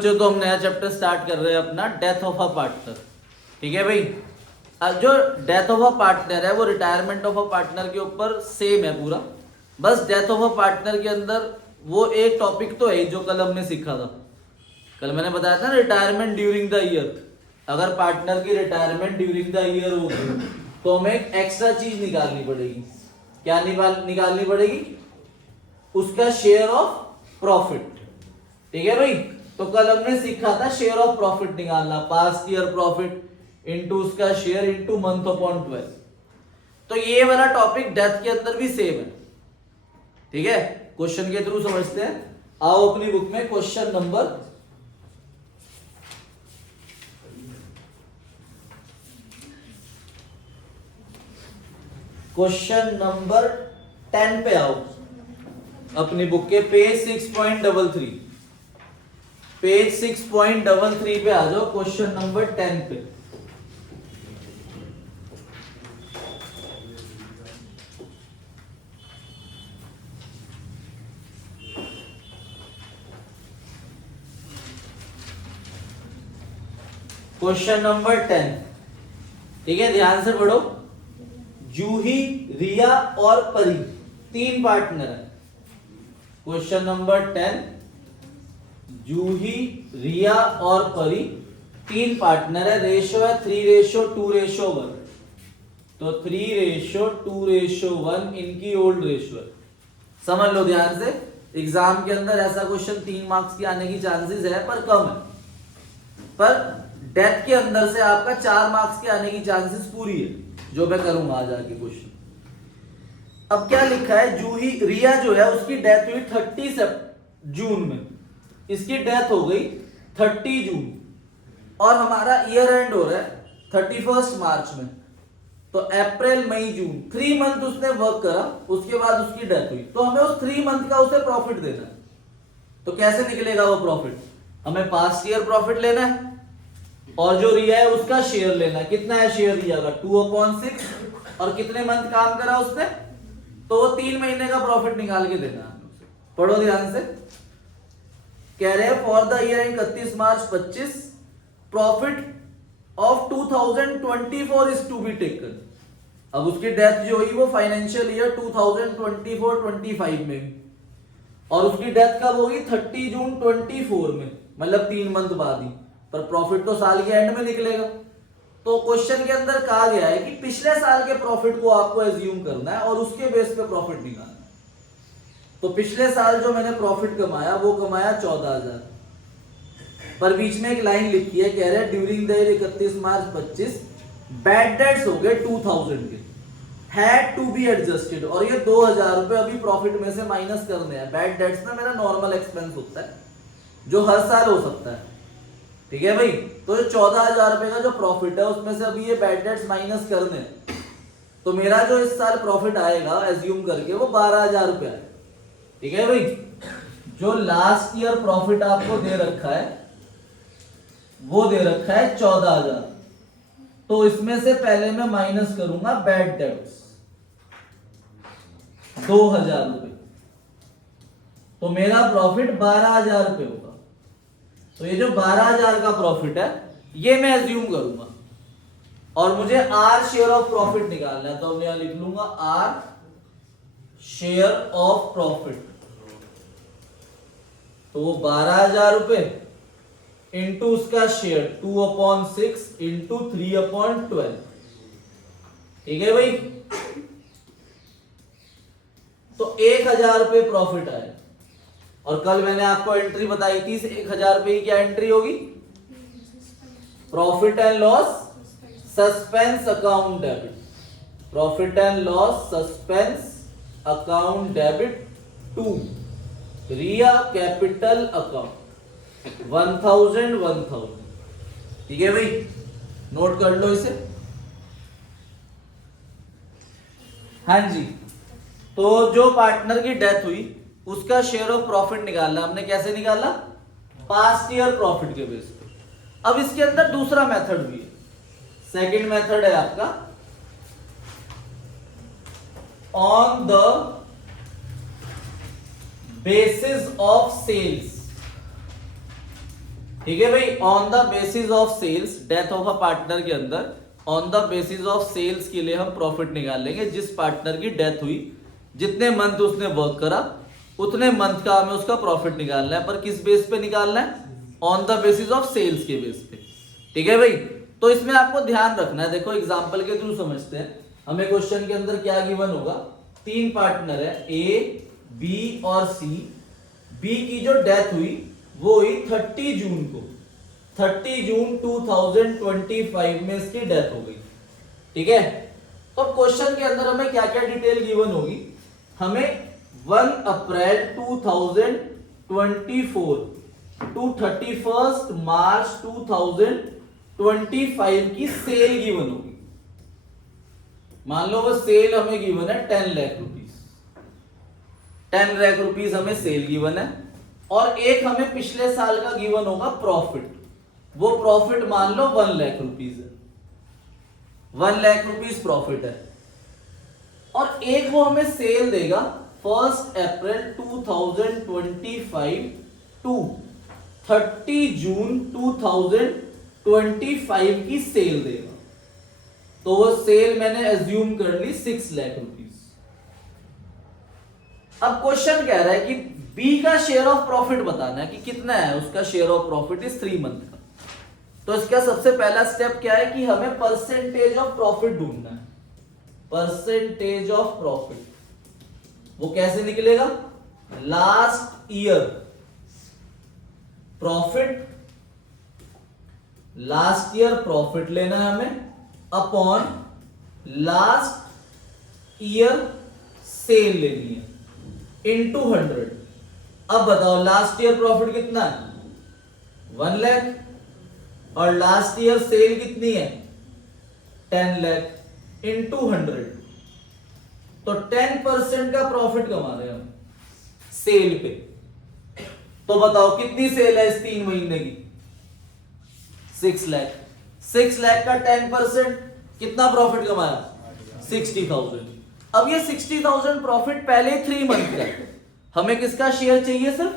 तो हम नया चैप्टर स्टार्ट कर रहे हैं अपना डेथ ऑफ अ पार्टनर। ठीक है भाई, अब जो डेथ ऑफ अ पार्टनर है वो रिटायरमेंट ऑफ अ पार्टनर के ऊपर सेम है पूरा, बस डेथ ऑफ अ पार्टनर के अंदर वो एक टॉपिक तो है जो कल हमने सीखा था। कल मैंने बताया था ना रिटायरमेंट ड्यूरिंग द ईयर, अगर पार्टनर की रिटायरमेंट ड्यूरिंग द ईयर होगी तो हमें एक एक्स्ट्रा चीज निकालनी पड़ेगी। क्या निकालनी पड़ेगी? उसका शेयर ऑफ प्रॉफिट। ठीक है भाई, तो कल हमने सीखा था शेयर ऑफ प्रॉफिट निकालना, पास्ट ईयर प्रॉफिट इनटू उसका शेयर इनटू मंथ अपॉन 12। तो ये वाला टॉपिक डेथ के अंदर भी सेम है। ठीक है, क्वेश्चन के थ्रू समझते हैं। आओ अपनी बुक में क्वेश्चन नंबर क्वेश्चन नंबर 10 पे आओ। अपनी बुक के पेज 6.33 पेज 6.33 पे आ जाओ, क्वेश्चन नंबर 10 पे। Question number 10। ठीक है, ध्यान से पढ़ो। जूही, रिया और परी तीन पार्टनर है। क्वेश्चन नंबर 10, जूही, रिया और परी तीन पार्टनर है। रेशो है 3:2:1। तो 3:2:1 इनकी ओल्ड रेशो है। समझ लो ध्यान से, एग्जाम के अंदर ऐसा क्वेश्चन 3 मार्क्स की आने की चांसेस है पर कम है, पर डेथ के अंदर से आपका 4 मार्क्स के आने की चांसेस पूरी है, जो मैं करूंगा आज आगे क्वेश्चन। अब क्या लिखा है, जूही, रिया जो है उसकी डेथ हुई 30 जून में, इसकी डेथ हो गई 30 जून और हमारा ईयर एंड हो रहा है 31 मार्च में। तो अप्रैल, मई, जून 3 मंथ उसने वर्क करा, उसके बाद उसकी डेथ हुई, तो हमें उस 3 मंथ का उसे प्रॉफिट देना है। तो कैसे निकलेगा वो प्रॉफिट? हमें पास्ट ईयर प्रॉफिट लेना है और जो रिया है उसका शेयर लेना है। कितना है शेयर रिया का? 2/6। और कितने मंथ काम करा उसने? तो वो 3 महीने का प्रॉफिट निकाल के देना है। पढ़ो ध्यान से, कह रहे हैं for the year 31 March 25 profit of 2024 is to be taken. अब उसकी डेथ जो हुई वो फाइनेंशियल ईयर 2024-25 में, और उसकी डेथ कब होगी? 30 जून 24 में, मतलब 3 मंथ बाद ही, पर प्रॉफिट तो साल के एंड में निकलेगा। तो क्वेश्चन के अंदर कहा गया है कि पिछले साल के प्रॉफिट को आपको एज्यूम करना है और उसके बेस पे प्रॉफिट निकालना है। तो पिछले साल जो मैंने प्रॉफिट कमाया वो कमाया 14,000, पर बीच में एक लाइन लिखी है, कह रहे हैं during the year 31 March 25 bad debts हो गए 2000 के, हैड टू बी एडजस्टेड, और ये 2,000 रुपए अभी प्रॉफिट में से माइनस करने हैं। बैड डेट्स ना मेरा नॉर्मल एक्सपेंस होता है जो हर साल हो सकता है। ठीक है भाई, तो ये 14,000 रुपए का जो प्रॉफिट है उसमें से अभी ये बैड डेट्स माइनस करने, तो मेरा जो इस साल प्रॉफिट आएगा एज्यूम करके वो 12,000 रुपए आएगा। ठीक है भाई, जो लास्ट ईयर प्रॉफिट आपको दे रखा है वो दे रखा है 14,000, तो इसमें से पहले मैं माइनस करूंगा बैड डेट्स 2,000 रुपए, तो मेरा प्रॉफिट 12,000 रुपए होगा। तो ये जो 12,000 का प्रॉफिट है ये मैं एज्यूम करूंगा, और मुझे आर शेयर ऑफ प्रॉफिट निकालना है, तो मैं यहां लिख लूंगा आर शेयर ऑफ प्रॉफिट। तो वो 12,000 रुपए इंटू उसका शेयर 2/6 इंटू 3/12। ठीक है भाई, तो 1,000 रुपए प्रॉफिट आए। और कल मैंने आपको एंट्री बताई थी, 1,000 रुपए की क्या एंट्री होगी? Profit and loss suspense account debit, profit and loss suspense account debit to Riya capital account 1,000। ठीक है भाई, नोट कर लो इसे। हाँ जी, तो जो पार्टनर की डेथ हुई उसका शेयर ऑफ प्रॉफिट निकालना, हमने कैसे निकाला? पास्ट ईयर प्रॉफिट के बेस पे। अब इसके अंदर दूसरा मेथड भी है, सेकंड मेथड है आपका on the basis of sales. ठीक है भाई, on the basis of sales, death of a partner के अंदर on the basis of sales के लिए हम प्रॉफिट निकाल लेंगे। जिस पार्टनर की डेथ हुई, जितने मंथ उसने वर्क करा, उतने मंथ का हमें उसका प्रॉफिट निकालना है। पर किस बेस पे निकालना है? On the basis of sales के बेस पे। ठीक है भाई, तो इसमें आपको ध्यान रखना है। देखो एग्जांपल के थ्रू समझते हैं। हमें क्वेश्चन के अंदर क्या गिवन होगा? 3 पार्टनर है, ए, बी और सी। बी की जो डेथ हुई वो हुई 30 जून को। 30 जून 2025 में इसकी डेथ हो गई। ठीक है, तो क्वेश्चन के अंदर हमें क्या क्या डिटेल गिवन होगी? हमें 1 अप्रैल 2024 टू 31 मार्च 2025 की सेल गिवन होगी। मान लो वो सेल हमें गिवन है 10 लाख रुपीस। 10 लाख रुपीस हमें सेल गिवन है, और एक हमें पिछले साल का गिवन होगा प्रॉफिट। वो प्रॉफिट मान लो 1 लाख रुपीस है। 1 लाख रुपीस प्रॉफिट है, और एक वो हमें सेल देगा 1 अप्रैल 2025 टू 30 जून 2025 की सेल देगा। तो वो सेल मैंने एज्यूम कर ली 6 लाख रुपीस। अब क्वेश्चन कह रहा है कि बी का शेयर ऑफ प्रॉफिट बताना है कि कितना है उसका शेयर ऑफ प्रॉफिट इस 3 मंथ का। तो इसका सबसे पहला स्टेप क्या है कि हमें परसेंटेज ऑफ प्रॉफिट ढूंढना है। परसेंटेज ऑफ प्रॉफिट वो कैसे निकलेगा? Last year profit, last year profit लेना है हमें अपॉन लास्ट ईयर सेल लेनी है इनटू 100। अब बताओ लास्ट ईयर प्रॉफिट कितना है? 1 लाख, और लास्ट ईयर सेल कितनी है? 10 लाख इनटू 100। तो 10% का प्रॉफिट कमा रहे हैं हम सेल पे। तो बताओ कितनी सेल है इस 3 महीने की? 6 लाख। 6 लाख का 10% कितना प्रॉफिट कमाया? 60,000। अब ये 60,000 प्रॉफिट पहले 3 मंथ का है। हमें किसका शेयर चाहिए सर?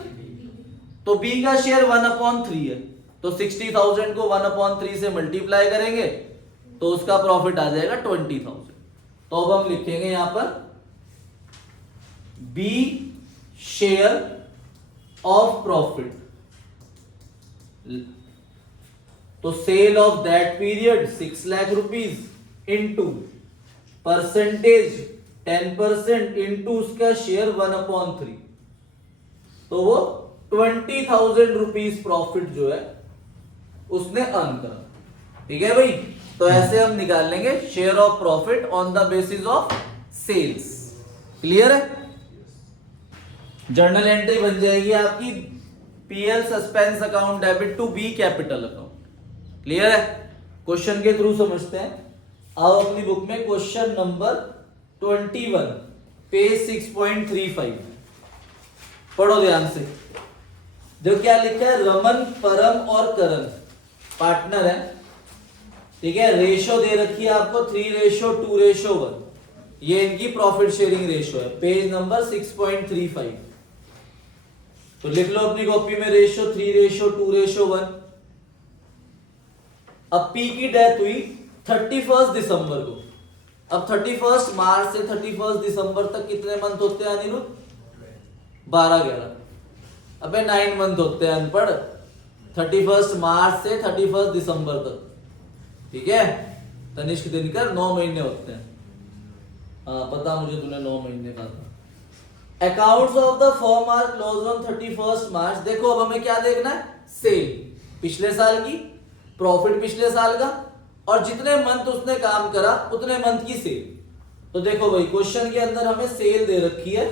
तो बी का शेयर 1/3 है। तो 60,000 को 1/3 से मल्टीप्लाई करेंगे तो उसका प्रॉफिट आ जाएगा 20,000। तो अब हम लिखेंगे यहां पर बी शेयर ऑफ प्रॉफिट। तो sale of that period 6 lakh rupees into percentage 10% into उसका शेयर 1/3। तो वो 20,000 रुपीस प्रॉफिट जो है उसने अर्न करा। ठीक है भाई, तो ऐसे हम निकाल लेंगे share of profit on the basis of sales. Clear है? जर्नल एंट्री बन जाएगी आपकी PL suspense account debit to B capital account. Clear है? क्वेश्चन के थ्रू समझते हैं। आओ अपनी बुक में क्वेश्चन नंबर 21 पेज 6.35 पढ़ो ध्यान से। जो क्या लिखा है? रमन, परम और करण पार्टनर है। ठीक है, रेशो दे रखी है आपको 3:2:1। ये इनकी प्रॉफिट शेयरिंग रेशो है। Page number 6.35। तो लिख लो अपनी कॉपी में रेशो 3:2:1। अब पी की डेथ हुई 31 दिसंबर को। अब 31 मार्च से 31 दिसंबर तक कितने मंथ होते हैं अनिरुद्ध? 12-11। अबे 9 मंथ होते हैं अनपढ़। 31 मार्च से 31 दिसंबर तक। ठीक है, तनिष्क दिनकर 9 महीने होते हैं। हाँ पता मुझे, तूने 9 महीने कहा था। Accounts of the firm are close on 31 March. देखो अब हमें क्या देखना है? सेल पिछले साल की, प्रॉफिट पिछले साल का, और जितने मंथ उसने काम करा उतने मंथ की सेल। तो देखो भाई क्वेश्चन के अंदर हमें सेल दे रखी है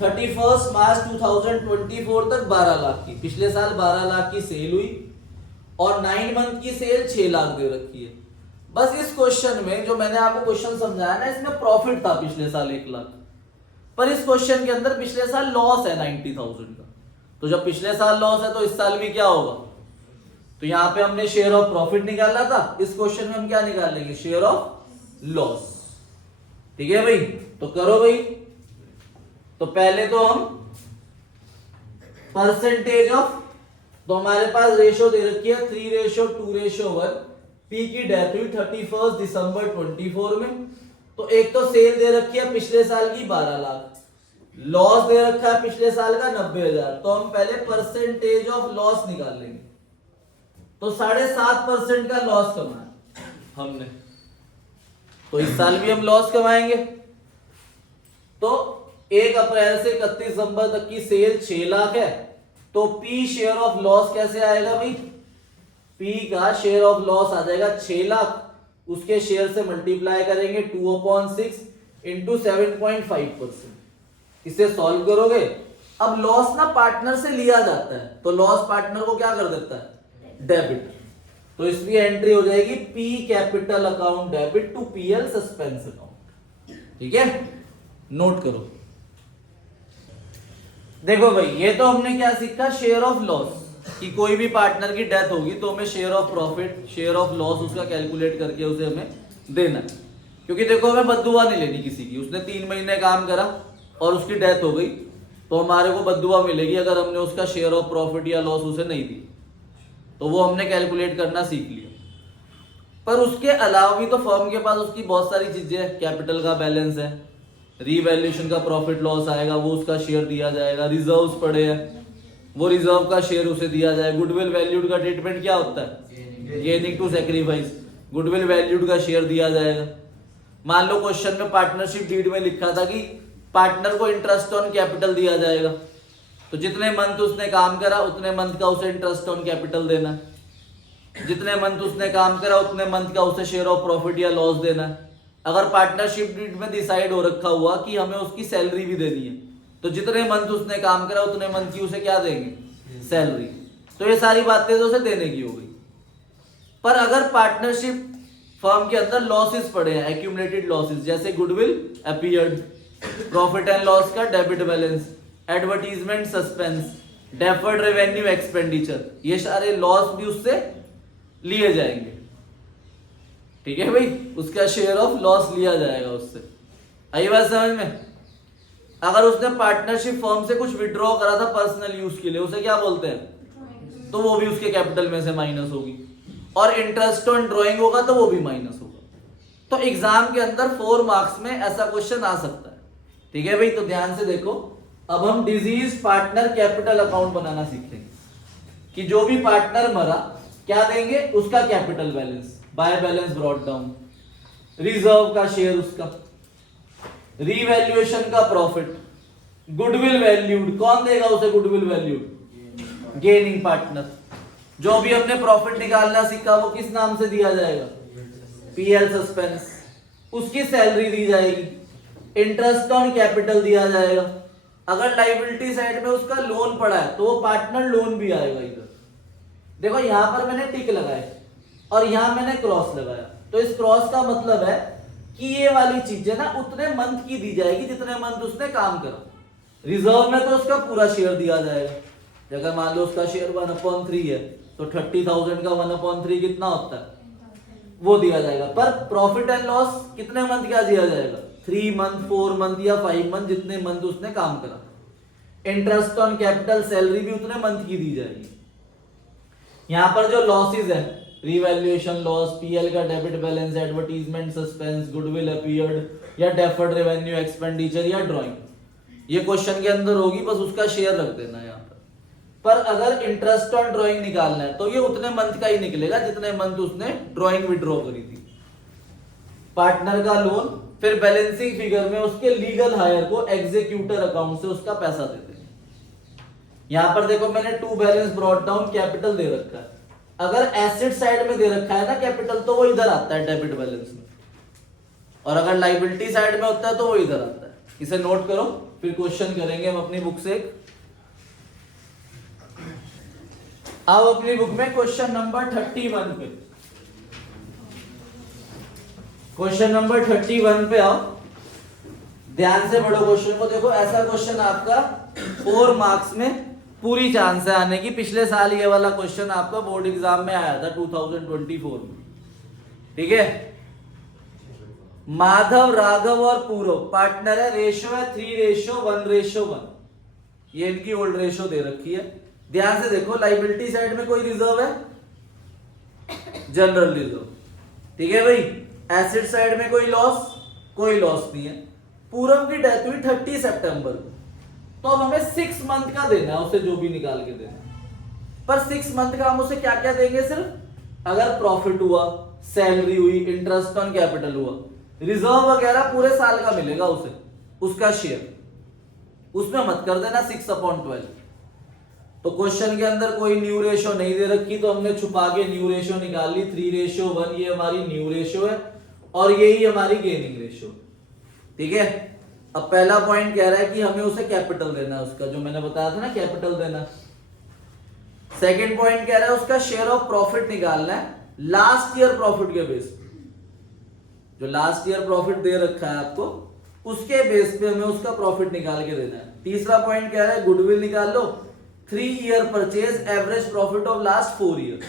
31 मार्च 2024 तक 12 लाख की। पिछले साल 12 लाख की सेल हुई, और 9 मंथ की सेल 6 लाख दे रखी है। बस इस क्वेश्चन में जो मैंने आपको क्वेश्चन समझाया ना, इसमें प्रॉफिट था पिछले साल 1 लाख, पर इस क्वेश्चन के अंदर पिछले साल लॉस है 90,000 का। तो जब पिछले साल लॉस है तो इस साल भी क्या होगा? तो यहां पे हमने शेयर ऑफ प्रॉफिट निकाला था, इस क्वेश्चन में हम क्या निकाल लेंगे? Share of loss. ठीक है भाई, तो करो भाई। तो पहले तो हम परसेंटेज ऑफ तो हमारे पास रेशो दे रखी है 3:2:1। पी की डेथ हुई 31 दिसंबर 24 में। तो एक तो सेल दे रखी है पिछले साल की 12 लाख, लॉस दे रखा है पिछले साल का 90,000। तो हम पहले परसेंटेज ऑफ लॉस निकाल लेंगे। तो 7.5% का लॉस कमाया हमने, तो इस साल भी हम लॉस कमाएंगे। तो 1 अप्रैल से 31 दिसंबर तक की सेल 6 लाख है। तो पी शेयर ऑफ लॉस कैसे आएगा भाई? पी का शेयर ऑफ लॉस आ जाएगा 6 लाख, उसके शेयर से मल्टीप्लाई करेंगे 2/6 इंटू 7.5%। इसे सॉल्व करोगे। अब लॉस ना पार्टनर से लिया जाता है, तो लॉस पार्टनर को क्या कर देता है? डेबिट। तो इसलिए एंट्री हो जाएगी P capital account debit to PL suspense account. ठीक है, नोट करो। देखो भाई, ये तो हमने क्या सीखा, शेयर ऑफ लॉस, कि कोई भी पार्टनर की डेथ होगी तो हमें share of profit, share of loss उसका कैलकुलेट करके उसे हमें देना है। क्योंकि देखो, हमें बद्दुआ नहीं लेनी किसी की। उसने 3 महीने काम करा और उसकी डेथ हो गई, तो हमारे को बद्दुआ मिलेगी अगर हमने उसका शेयर ऑफ प्रॉफिट या लॉस उसे नहीं दी। तो वो हमने कैलकुलेट करना सीख लिया। पर उसके अलावा भी तो फर्म के पास उसकी बहुत सारी चीजें हैं। कैपिटल का बैलेंस है, रीवैल्यूएशन का प्रॉफिट लॉस आएगा, वो उसका शेयर दिया जाएगा। रिजर्व्स पड़े हैं, वो रिजर्व का शेयर उसे दिया जाएगा। गुडविल वैल्यूड का ट्रीटमेंट क्या होता है? Gaining to sacrifice. Goodwill valued का शेयर दिया जाएगा। मान लो क्वेश्चन में पार्टनरशिप डीड में लिखा था कि पार्टनर को इंटरेस्ट ऑन कैपिटल दिया जाएगा, तो जितने मंथ उसने काम करा उतने मंथ का उसे इंटरेस्ट ऑन कैपिटल देना है। जितने मंथ उसने काम करा उतने मंथ का उसे शेयर ऑफ प्रॉफिट या लॉस देना है। अगर पार्टनरशिप डीड में डिसाइड हो रखा हुआ कि हमें उसकी सैलरी भी देनी है, तो जितने मंथ उसने काम करा उतने मंथ की उसे क्या देंगे? सैलरी। तो ये सारी बातें तो उसे देने की हो गई। पर अगर पार्टनरशिप फर्म के अंदर लॉसेस पड़े हैं, एक्यूमुलेटेड लॉसेस, जैसे goodwill appeared, profit and loss का debit balance, advertisement suspense, deferred revenue expenditure, ये सारे लॉस भी उससे लिए जाएंगे। ठीक है भाई, उसका शेयर ऑफ लॉस लिया जाएगा उससे। आई बात समझ में? अगर उसने पार्टनरशिप फर्म से कुछ विड्रॉ करा था पर्सनल यूज के लिए, उसे क्या बोलते हैं? तो वो भी उसके कैपिटल में से माइनस होगी। और इंटरेस्ट ऑन ड्रॉइंग होगा तो वो भी माइनस होगा। तो एग्जाम के अंदर 4 मार्क्स में ऐसा क्वेश्चन आ सकता है। ठीक है भाई, तो ध्यान से देखो। अब हम डिजीज पार्टनर कैपिटल अकाउंट बनाना सीखेंगे कि जो भी पार्टनर मरा क्या देंगे? उसका capital balance, by balance brought down, reserve का शेयर उसका, रीवैल्यूएशन का प्रॉफिट, गुडविल वैल्यूड, कौन देगा उसे गुडविल वैल्यूड? Gaining partner. जो भी हमने प्रॉफिट निकालना सीखा वो किस नाम से दिया जाएगा? PL suspense. उसकी सैलरी दी जाएगी, इंटरेस्ट ऑन कैपिटल दिया जाएगा। अगर लायबिलिटी साइड में उसका लोन पड़ा है तो वो पार्टनर लोन भी आएगा इधर। देखो, यहां पर मैंने टिक लगाया और यहां मैंने क्रॉस लगाया, तो इस क्रॉस का मतलब है कि ये वाली चीजें ना उतने मंथ की दी जाएगी जितने मंथ उसने काम करा। रिजर्व में तो उसका पूरा शेयर दिया जाएगा। अगर मान लो उसका शेयर 1/3 है तो 30,000 का 1/3 कितना होता है? वो दिया जाएगा। पर प्रॉफिट एंड लॉस कितने मंथ का दिया जाएगा? 3 मंथ, 4 मंथ या 5 मंथ, जितने मंथ उसने काम करा। इंटरेस्ट ऑन कैपिटल, सैलरी भी उतने मंथ की दी जाएगी। यहां पर जो लॉसेज है, रिवैल्यूएशन लॉस, पीएल का debit balance, advertisement suspense, goodwill appeared या डेफर्ड रेवेन्यू एक्सपेंडिचर या ड्राइंग, ये क्वेश्चन के अंदर होगी, बस उसका शेयर रख देना यहां पर अगर इंटरेस्ट ऑन ड्राइंग निकालना है तो ये उतने मंथ का ही निकलेगा जितने मंथ उसने ड्राइंग विड्रॉ करी थी। पार्टनर का लोन, फिर बैलेंसिंग फिगर में उसके लीगल हायर को एग्जीक्यूटर अकाउंट से उसका पैसा देते हैं। यहां पर देखो, मैंने to balance brought down capital दे रखा है। अगर एसेट साइड में दे रखा है ना कैपिटल, तो वो इधर आता है डेबिट बैलेंस में, और अगर लायबिलिटी साइड में होता है तो वो इधर आता है। इसे नोट करो, फिर क्वेश्चन करेंगे हम अपनी बुक से। आओ अपनी बुक में क्वेश्चन नंबर 31 पे, क्वेश्चन नंबर 31 पे आओ। ध्यान से पढ़ो क्वेश्चन को। देखो, ऐसा क्वेश्चन आपका 4 मार्क्स में पूरी चांस है आने की। पिछले साल ये वाला क्वेश्चन आपका बोर्ड एग्जाम में आया था 2024 में। ठीक है, माधव, राघव और पूरव पार्टनर है। रेशो है 3:1:1। ये इनकी ओल्ड रेशो दे रखी है। ध्यान से देखो, लाइबिलिटी साइड में कोई रिजर्व है, जनरल रिजर्व, ठीक है भाई। एसेट साइड में कोई लॉस नहीं है। पूरब की डेथ हुई 30 सितंबर को, तो अब हमें 6 मंथ का देना है उसे, जो भी निकाल के देना है। पर 6 मंथ का हम उसे क्या क्या देंगे? सिर्फ अगर प्रॉफिट हुआ, सैलरी हुई, इंटरेस्ट ऑन कैपिटल हुआ, रिजर्व वगैरह पूरे साल का मिलेगा उसे, उसका शेयर, उसमें मत कर देना 6/12। तो क्वेश्चन के अंदर कोई न्यू रेशो नहीं दे रखी, तो हमने छुपा के न्यू रेशो निकाल ली 3:1। ये हमारी न्यू रेशो है और यही हमारी गेनिंग रेशो, ठीक है। अब पहला पॉइंट कह रहा है कि हमें उसे कैपिटल देना है उसका, जो मैंने बताया था ना, कैपिटल देना। सेकंड पॉइंट कह रहा है उसका शेयर ऑफ प्रॉफिट निकालना है लास्ट ईयर प्रॉफिट के बेस पे, जो लास्ट ईयर प्रॉफिट दे रखा है आपको, उसके बेस पे हमें उसका प्रॉफिट निकाल के देना है। तीसरा पॉइंट कह रहा है गुडविल निकाल लो, 3 year purchase average profit of last 4 year,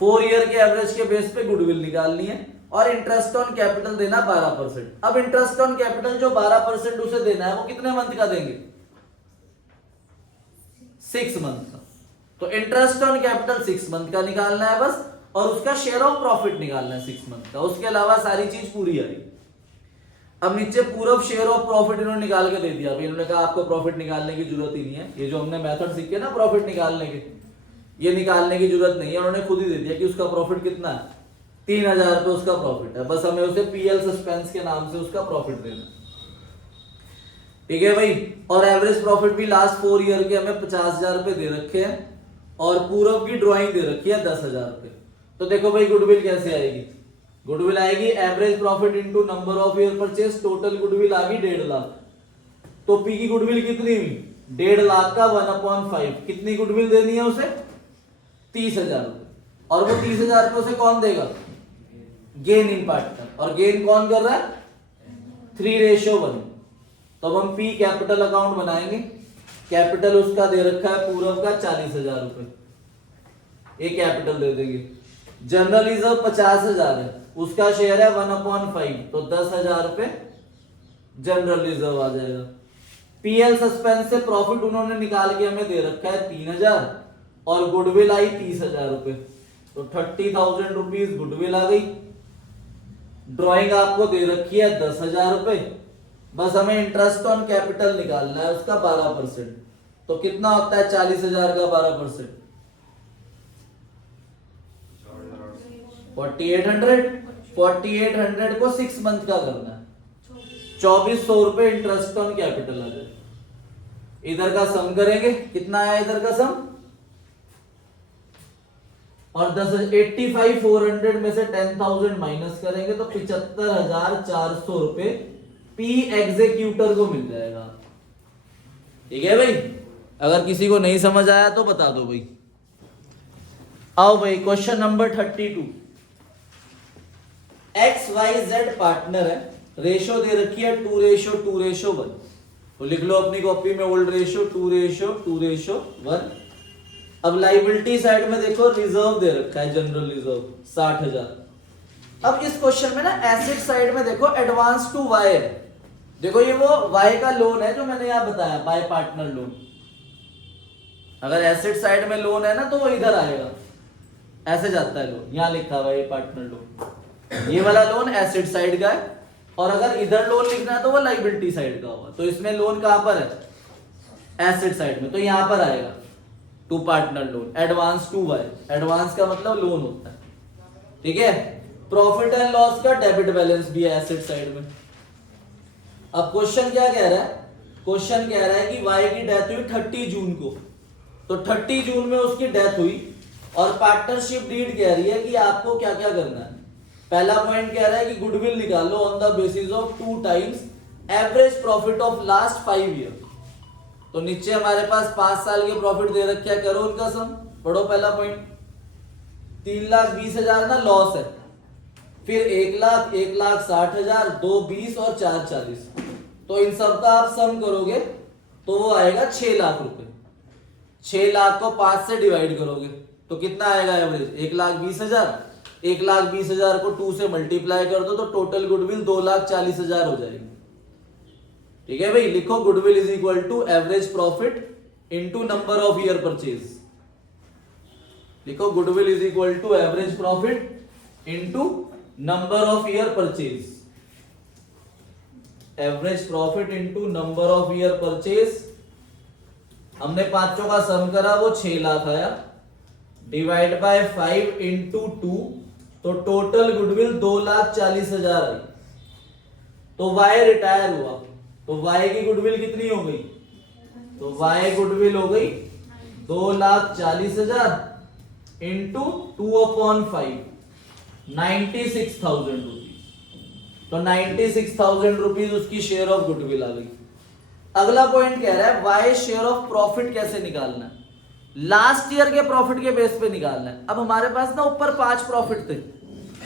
4 year के एवरेज के बेस पे गुडविल निकालनी है। और इंटरेस्ट ऑन कैपिटल देना 12%। अब इंटरेस्ट ऑन कैपिटल जो 12% उसे देना है, वो कितने मंथ का देंगे? 6 मंथ का। तो इंटरेस्ट ऑन कैपिटल 6 मंथ का निकालना है बस, और उसका शेयर ऑफ प्रॉफिट निकालना है 6 मंथ का, उसके अलावा सारी चीज पूरी आई। अब नीचे पूरा शेयर ऑफ प्रॉफिट इन्होंने निकाल के दे दिया। अभी इन्होंने कहा आपको प्रॉफिट निकालने की जरूरत ही नहीं है, ये जो हमने मेथड सीखे ना प्रॉफिट निकालने के, ये निकालने की जरूरत नहीं है, उन्होंने खुद ही दे दिया कि उसका प्रॉफिट कितना है, 3000 रुपए उसका प्रॉफिट है। बस हमें उसे पीएल सस्पेंस के नाम से उसका प्रॉफिट देना, ठीक है भाई। और एवरेज प्रॉफिट भी लास्ट 4 ईयर के हमें 50,000 रुपए दे रखे हैं, और पूरब की ड्रॉइंग दे रखी है 10,000 रुपए। तो देखो भाई गुडविल कैसे आएगी? गुडविल आएगी average profit into number of year purchase, total goodwill आ गई 1.5 लाख। तो पी की गुडविल कितनी हुई? 1.5 लाख का 1/5। कितनी गुडविल देनी है उसे? 30,000 रुपए। और वो 30,000 रुपए उसे कौन देगा? Gain in partner. और गेन कौन कर रहा है? 3:1। तो हम पी कैपिटल अकाउंट बनाएंगे। कैपिटल उसका दे रखा है पूरब का 40,000 रुपए, ये कैपिटल दे देंगे। जनरल रिजर्व 50,000 है, उसका शेयर है 1/5, तो 10,000 रुपए जनरल रिजर्व आ जाएगा। पीएल सस्पेंस से प्रॉफिट उन्होंने निकाल के हमें दे रखा है 3,000, और गुडविल आई 30,000 रुपए, तो 30,000 रुपीज गुडविल आ गई। ड्रॉइंग आपको दे रखी है 10,000 रुपए, बस हमें इंटरेस्ट ऑन कैपिटल निकालना है उसका 12%। तो कितना होता है 40,000 का 12%? 4800। 4800 को 6 मंथ का करना है, 2400 रुपए इंटरेस्ट ऑन कैपिटल आ जाए। इधर का सम करेंगे, कितना आया इधर का सम? और 85,400 में से 10,000 माइनस करेंगे तो 75,400 रुपए पी एग्जीक्यूटर को मिल जाएगा, ठीक है भाई। अगर किसी को नहीं समझ आया तो बता दो भाई। आओ भाई क्वेश्चन नंबर 32। XYZ पार्टनर है, रेशो दे रखी है 2:2:1। तो लिख लो अपनी कॉपी में ओल्ड रेशो 2:2:1। अब लाइबिलिटी साइड में देखो रिजर्व दे रखा है, जनरल रिजर्व 60,000। अब इस क्वेश्चन में ना एसेट साइड में देखो एडवांस टू वाई है। देखो ये वो वाई का लोन है जो मैंने यहां बताया, बाय पार्टनर लोन। अगर एसेट साइड में लोन है ना तो वो इधर आएगा, ऐसे जाता है लोन, यहां लिखा हुआ है पार्टनर लोन। ये वाला लोन एसेट साइड का है, और अगर इधर लोन लिखना है तो वो लाइबिलिटी साइड का होगा। तो इसमें लोन कहां पर है? एसेट साइड में, तो यहां पर आएगा to partner loan, advance to Y. Advance का मतलब लोन होता है, ठीक है। प्रॉफिट एंड लॉस का डेबिट बैलेंस भी है एसेट साइड में। अब क्वेश्चन क्या कह रहा है? क्वेश्चन कह रहा है कि वाई की डेथ हुई 30 जून को, तो 30 जून में उसकी डेथ हुई, और पार्टनरशिप डीड कह रही है कि आपको क्या क्या करना है। पहला पॉइंट कह रहा है कि गुडविल निकालो on the basis of 2 times average profit of last 5 year. तो नीचे हमारे पास 5 साल के प्रॉफिट दे रखे हैं, करो उनका सम। पढ़ो पहला पॉइंट। 3,20,000 ना लॉस है, फिर 1 लाख, 1,60,000, 2 20 और 4 40। तो इन सब का आप सम करोगे तो वो आएगा 6 लाख रुपए। 6 लाख को 5 से डिवाइड करोगे तो कितना आएगा एवरेज? 1,20,000। 1,20,000 को 2 से मल्टीप्लाई कर दो तो टोटल गुडविल 2,40,000 हो जाएगी, ठीक है भाई। लिखो goodwill is equal to average profit into number of year purchase. लिखो goodwill is equal to average profit into number of year purchase, average profit into number of year purchase. हमने पांचों का सम करा, वो 6 लाख आया, डिवाइड बाय 5 इंटू 2, तो total goodwill 2,40,000 आई। तो Y retire हुआ, तो वाई की गुडविल कितनी हो गई? तो वाई गुडविल हो गई 2,40,000 इंटू 2/5, 96,000 रुपीज। तो 96,000 रुपीज उसकी शेयर ऑफ गुडविल आ गई। अगला पॉइंट कह रहा है वाई शेयर ऑफ प्रॉफिट कैसे निकालना है? लास्ट ईयर के प्रॉफिट के बेस पे निकालना है। अब हमारे पास ना ऊपर 5 प्रॉफिट थे,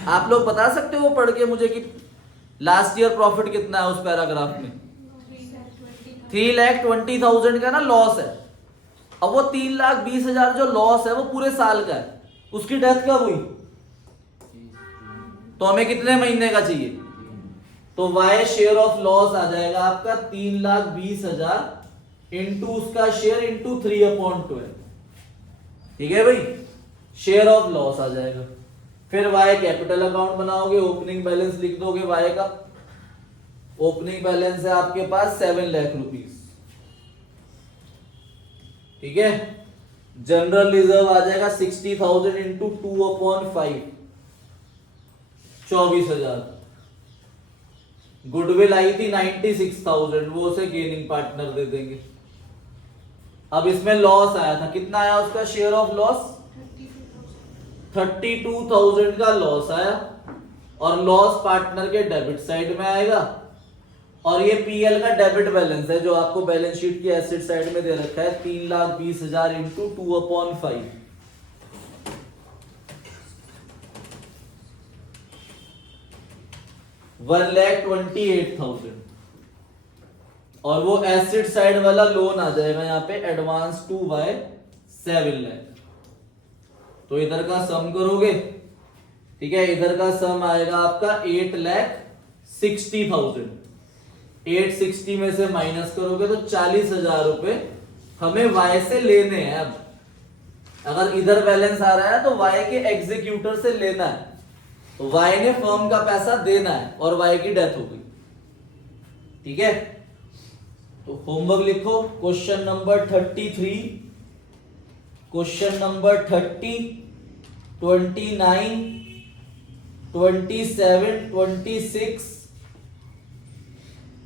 आप लोग बता सकते हो पढ़ के मुझे कि लास्ट ईयर प्रॉफिट कितना है उस पैराग्राफ में? 3,20,000 का ना लॉस है। अब वो 3,20,000 जो लॉस है वो पूरे साल का है, उसकी डेथ कब हुई? तो हमें कितने महीने का चाहिए? तो वाई शेयर ऑफ लॉस आ जाएगा आपका 3,20,000 इंटू उसका शेयर इंटू 3/12। ठीक है भाई, शेयर ऑफ लॉस आ जाएगा। फिर वाई कैपिटल अकाउंट बनाओगे, ओपनिंग बैलेंस लिख दोगे वाई का। ओपनिंग बैलेंस है आपके पास 7 लाख रुपीस। ठीक है, जनरल रिजर्व आ जाएगा 60,000 इंटू 2/5, 24,000। गुडविल आई थी 96,000, वो उसे गेनिंग पार्टनर दे देंगे। अब इसमें लॉस आया था, कितना आया उसका शेयर ऑफ लॉस? 32,000 का लॉस आया, और लॉस पार्टनर के डेबिट साइड में आएगा। और ये पीएल का डेबिट बैलेंस है जो आपको बैलेंस शीट की एसेट साइड में दे रखा है, 3,20,000 इंटू 2/5, 1,28,000। और वो एसेट साइड वाला लोन आ जाएगा यहाँ पे एडवांस टू बाय 7 लाख। तो इधर का सम करोगे, ठीक है, इधर का सम आएगा आपका 8,60,000। 860 में से माइनस करोगे तो 40,000 रुपए हमें वाई से लेने हैं। अब अगर इधर बैलेंस आ रहा है तो वाई के एग्जीक्यूटर से लेना है, तो वाई ने फर्म का पैसा देना है और वाई की डेथ हो गई। ठीक है, तो होमवर्क लिखो क्वेश्चन नंबर 33, क्वेश्चन नंबर 30, 29, 27, 26,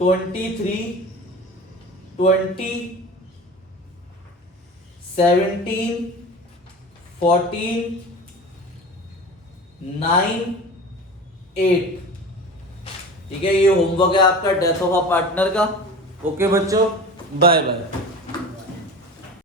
23, 20, 17, 14, 9, 8। ठीक है, ये होमवर्क है आपका डेथ ऑफ अ पार्टनर का। ओके बच्चों, बाय बाय।